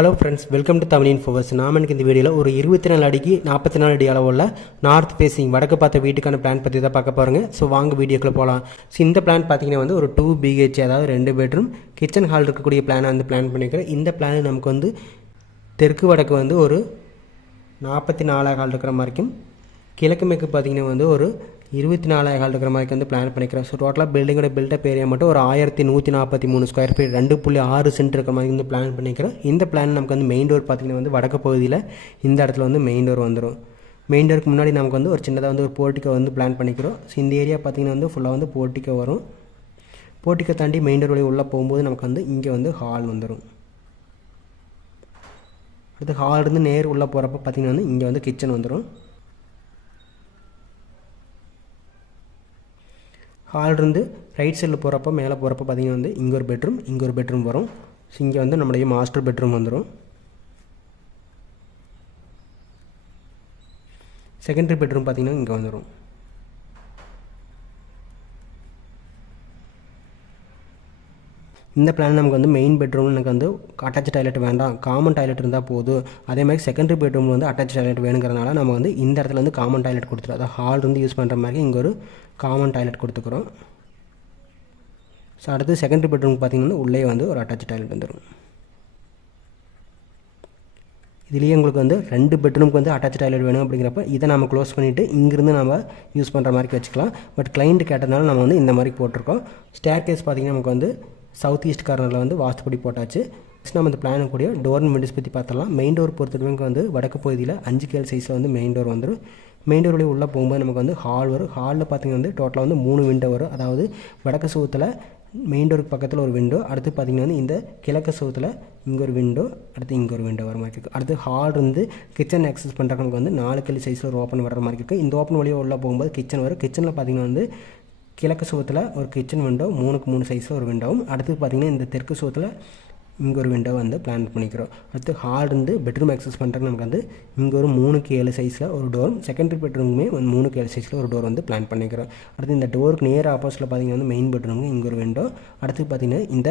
Hello friends welcome to தமிழின் focus நாம எனக்கு இந்த வீடியோவில் ஒரு இருபத்தி நாலு அடிக்கு நாற்பத்தி நாலு அடி அளவுள்ள நார்த் ஃபேஸிங் வடக்கு பார்த்த வீட்டுக்கான பிளான் பற்றி தான் பார்க்க போகிறேங்க ஸோ வாங்க வீடியோக்குள்ளே போகலாம் ஸோ இந்த பிளான் பார்த்தீங்கன்னா வந்து ஒரு டூ பிஹெச் அதாவது ரெண்டு பெட்ரூம் கிச்சன் ஹால் இருக்கக்கூடிய பிளானை வந்து பிளான் பண்ணியிருக்கிறேன் இந்த பிளான் நமக்கு வந்து தெற்கு வடக்கு வந்து ஒரு நாற்பத்தி நாலாக ஹால் இருக்கிற மாதிரிக்கும் கிழக்கு மேற்கு பார்த்தீங்கன்னா வந்து ஒரு இருபத்தி நாலாயிரம் ஹால் இருக்கிற மாதிரி வந்து பிளான் பண்ணிக்கிறேன் ஸோ டோட்டலாக பில்டிங்கோட பில்டப் ஏரியா மட்டும் ஒரு ஆயிரத்தி நூற்றி நாற்பத்தி மூணு ஸ்கொயர் ஃபீட் ரெண்டு புள்ளி ஆறு சென்ட் இருக்கிற மாதிரி வந்து பிளான் பண்ணிக்கிறேன் இந்த பிளான் நமக்கு வந்து மெயின் டோர் பார்த்தீங்கன்னா வந்து வடக்கு பகுதியில் இந்த இடத்துல வந்து மெயின் டோர் வந்துடும் மெயின் டோருக்கு முன்னாடி நமக்கு வந்து ஒரு சின்னதாக வந்து ஒரு போர்ட்டிக்கோ வந்து பிளான் பண்ணிக்கிறோம். ஸோ இந்த ஏரியா பார்த்தீங்கன்னா வந்து ஃபுல்லாக வந்து போர்ட்டிக்கோ வரும். போர்ட்டிக்கோ தாண்டி மெயின் டோர் வழி உள்ளே போகும்போது நமக்கு வந்து இங்கே வந்து ஹால் வந்துடும் அடுத்து ஹால் இருந்து நேர் உள்ளே போகிறப்ப பார்த்தீங்கன்னா வந்து இங்கே வந்து கிச்சன் வந்துடும் ஹால் இருந்து ரைட் சைடில் போகிறப்ப மேலே போகிறப்ப பார்த்தீங்கன்னா வந்து இங்கே ஒரு பெட்ரூம் இங்கே ஒரு பெட்ரூம் வரும். ஸோ இங்கே வந்து நம்மளுடைய மாஸ்டர் பெட்ரூம் வந்துடும் செகண்டரி பெட்ரூம் பார்த்தீங்கன்னா இங்கே வந்துடும் இந்த பிளான் நமக்கு வந்து மெயின் பெட்ரூம் எனக்கு வந்து அட்டாச் டாய்லெட் வேண்டாம். காமன் டாய்லெட் இருந்தால் போதும். அதே மாதிரி செகண்டரி பெட்ரூமில் வந்து அட்டாச் டாய்லெட் வேணுங்கிறனால நம்ம வந்து இந்த இடத்துல வந்து காமன் டாய்லெட் கொடுத்துருவோம் அதாவது ஹால் இருந்து யூஸ் பண்ணுற மாதிரி இங்கே ஒரு காமன் டாய்லெட் கொடுத்துக்குறோம். ஸோ அடுத்து செகண்டரி பெட்ரூம் பார்த்திங்கன்னா உள்ளே வந்து ஒரு அட்டாச் டாய்லெட் வந்துடும் இதுலேயே உங்களுக்கு வந்து ரெண்டு பெட்ரூமுக்கு வந்து அட்டாச் டாய்லெட் வேணும் அப்படிங்கிறப்ப இதை நம்ம க்ளோஸ் பண்ணிவிட்டு இங்கேருந்து நம்ம யூஸ் பண்ணுற மாதிரி வச்சுக்கலாம். பட் கிளைண்ட் கேட்டதுனால நம்ம வந்து இந்த மாதிரி போட்டிருக்கோம். ஸ்டேர் கேஸ் பார்த்திங்கன்னா நமக்கு வந்து சவுத் ஈஸ்ட் கார்னரில் வந்து வாஸ்துப்படி போட்டாச்சு. நெக்ஸ்ட் நம்ம இந்த பிளான் கூடிய டோர் விண்டோஸ் பற்றி பார்த்தலாம் மெயின் டோர் பொறுத்தவரைக்கும் வந்து வடக்கு பகுதியில் அஞ்சு கேள் சைஸில் வந்து மெயின் டோர் வந்துடும் மெயின் டோர் வழியாக உள்ளே போகும்போது நமக்கு வந்து ஹால் வரும். ஹாலில் பார்த்திங்கன்னா வந்து டோட்டலாக வந்து மூணு விண்டோ வரும். அதாவது வடக்கு சுவத்தில் மெயின் டோருக்கு பக்கத்தில் ஒரு விண்டோ அடுத்து பார்த்திங்கன்னா வந்து இந்த கிழக்கு சுவத்தில் இங்கே ஒரு விண்டோ அடுத்து இங்கே ஒரு விண்டோ வர மாதிரி இருக்குது அடுத்து ஹால் இருந்து கிச்சன் ஆக்சஸ் பண்ணுறவங்களுக்கு வந்து நாலு கிளி சைஸில் ஒரு ஓப்பன் வர மாதிரி இருக்குது இந்த ஓப்பன் வழியாக உள்ளே போகும்போது கிச்சன் வரும். கிச்சனில் பார்த்திங்கன்னா வந்து கிழக்கு சுவத்தில் ஒரு கிச்சன் விண்டோ மூணுக்கு மூணு சைஸில் ஒரு விண்டோவும் அடுத்து பார்த்திங்கன்னா இந்த தெற்கு சுவத்தில் இங்கே ஒரு விண்டோ வந்து பிளான் பண்ணிக்கிறோம். அடுத்து ஹால் இருந்து பெட்ரூம் ஆக்சஸ் பண்ணுறதுக்கு நமக்கு வந்து இங்கே ஒரு மூணுக்கு ஏழு சைஸில் ஒரு டோர் செகண்டரி பெட்ரூமுமே வந்து மூணுக்கு ஏழு சைஸில் ஒரு டோர் வந்து பிளான் பண்ணிக்கிறோம். அடுத்து இந்த டோருக்கு நேர் ஆப்போசிட்டில் பார்த்திங்கன்னா வந்து மெயின் பெட்ரூமுக்கு இங்கே ஒரு விண்டோ அடுத்து பார்த்திங்கன்னா இந்த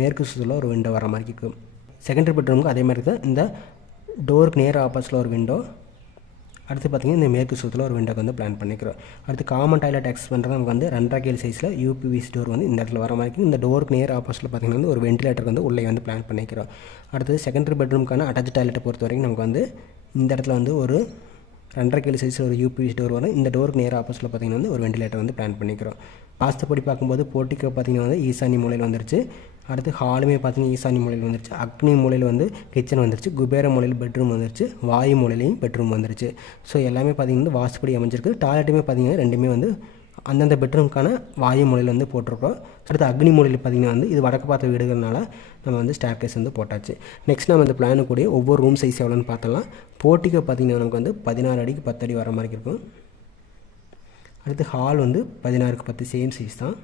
மேற்கு சுற்றில் ஒரு விண்டோ வர மாதிரி இருக்கும் செகண்டரி பெட்ரூமுக்கு அதே மாதிரி தான். இந்த டோருக்கு நேர் ஆப்போசிட்டில் ஒரு விண்டோ அடுத்து பார்த்திங்கன்னா இந்த மேற்கு சுத்தில் ஒரு விண்டோக்கு வந்து பிளான் பண்ணிக்கிறோம். அடுத்து காமன் டாய்லெட் ஆக்சஸ் பண்ணுறது நமக்கு வந்து ரெண்டரை கேள் சைஸில் யூபிவிசி டோர் வந்து இந்த இடத்துல வர மாதிரி இந்த டோருக்கு நேர் ஆப்போசிட்டில் பார்த்திங்கன்னா வந்து ஒரு வென்டிலேட்டர் வந்து உள்ளே வந்து பிளான் பண்ணிக்கிறோம். அடுத்து செகண்டரி பெட்ரூம்க்கான அட்டாச் டாய்லெட்டை பொறுத்த வரைக்கும் நமக்கு வந்து இந்த இடத்துல வந்து ஒரு ரெண்டரை கேள் சைஸில் ஒரு யூபிவிசி டோர் வரும் இந்த டோருக்கு நேர் ஆப்போசிட்டில் பார்த்திங்கன்னா வந்து ஒரு வென்டிலேட்டர் வந்து பிளான் பண்ணிக்கிறோம். வாஸ்துப்படி பார்க்கும்போது போர்ட்டிக்கோ பார்த்திங்கன்னா வந்து ஈசானி மூலையில் வந்துருச்சு. அடுத்து ஹாலுமே பார்த்தீங்கன்னா ஈசானி மூலையில் வந்துருச்சு. அக்னி மூலையில் வந்து கிச்சன் வந்துருச்சு. குபேர மூலையில் பெட்ரூம் வந்துருச்சு. வாயு மூலையிலையும் பெட்ரூம் வந்துருச்சு. ஸோ எல்லாமே பார்த்தீங்கன்னா வாஸ்துப்படி அமைஞ்சிருக்கு. டாய்லெட்டுமே பார்த்தீங்கன்னா ரெண்டுமே வந்து அந்தந்த பெட்ரூமுக்கான வாயு மூலையில் வந்து போட்டிருக்கோம் அடுத்து அக்னி மூலையில் பார்த்திங்கன்னா வந்து இது வடக்கு பார்த்த வீடுகள்னால நம்ம வந்து ஸ்டார் கேஸ் வந்து போட்டாச்சு. நெக்ஸ்ட் நம்ம இந்த பிளானு கூடிய ஒவ்வொரு ரூம் சைஸ் எவ்வளோன்னு பார்த்தலாம் போட்டிக்கு பார்த்திங்கன்னா நமக்கு வந்து பதினாறு அடிக்கு பத்து அடி வர மாதிரி இருக்கும். அடுத்து ஹால் வந்து பதினாறுக்கு பத்து சேம் சைஸ் தான்.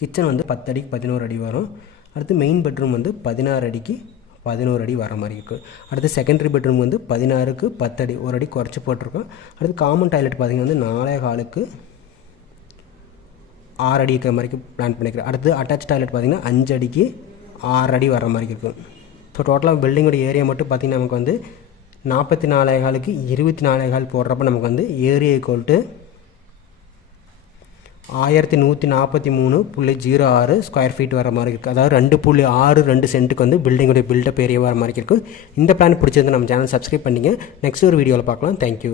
கிச்சன் வந்து பத்து அடிக்கு பதினோரு அடி வரும். அடுத்து மெயின் பெட்ரூம் வந்து பதினாறு அடிக்கு பதினோரு அடி வர மாதிரி இருக்குது அடுத்து செகண்டரி பெட்ரூம் வந்து பதினாறுக்கு பத்து அடி ஒரு அடி குறைச்சி போட்டிருக்கோம். அடுத்து காமன் டாய்லெட் பார்த்திங்கன்னா வந்து நாலே காலுக்கு ஆறு அடி இருக்கிற மாதிரி பிளான் பண்ணிக்கிறேன் அடுத்து அட்டாச் டாய்லெட் பார்த்திங்கன்னா அஞ்சு அடிக்கு ஆறு அடி வர மாதிரி இருக்கும் ஸோ டோட்டலாக பில்டிங்கோட ஏரியா மட்டும் பார்த்திங்கன்னா நமக்கு வந்து நாற்பத்தி நாலே காலுக்கு இருபத்தி நாலே கால் போடுறப்ப நமக்கு வந்து ஏரியா ஈக்குவல் ஆயிரத்தி நூற்றி நாற்பத்தி மூணு புள்ளி ஜீரோ ஆறு ஸ்கொயர் ஃபீட் வர மாதிரி இருக்குது அதாவது ரெண்டு புள்ளி ஆறு ரெண்டு சென்ட்டுக்கு வந்து பில்டிங்குடைய பில்டப் ஏரியா வர மாதிரி இருக்கும் இந்த பிளான் பிடிச்சிருந்து நம்ம சேனல் சப்ஸ்கிரைப் பண்ணிங்க நெக்ஸ்ட் ஒரு வீடியோவில் பார்க்கலாம். தேங்க்யூ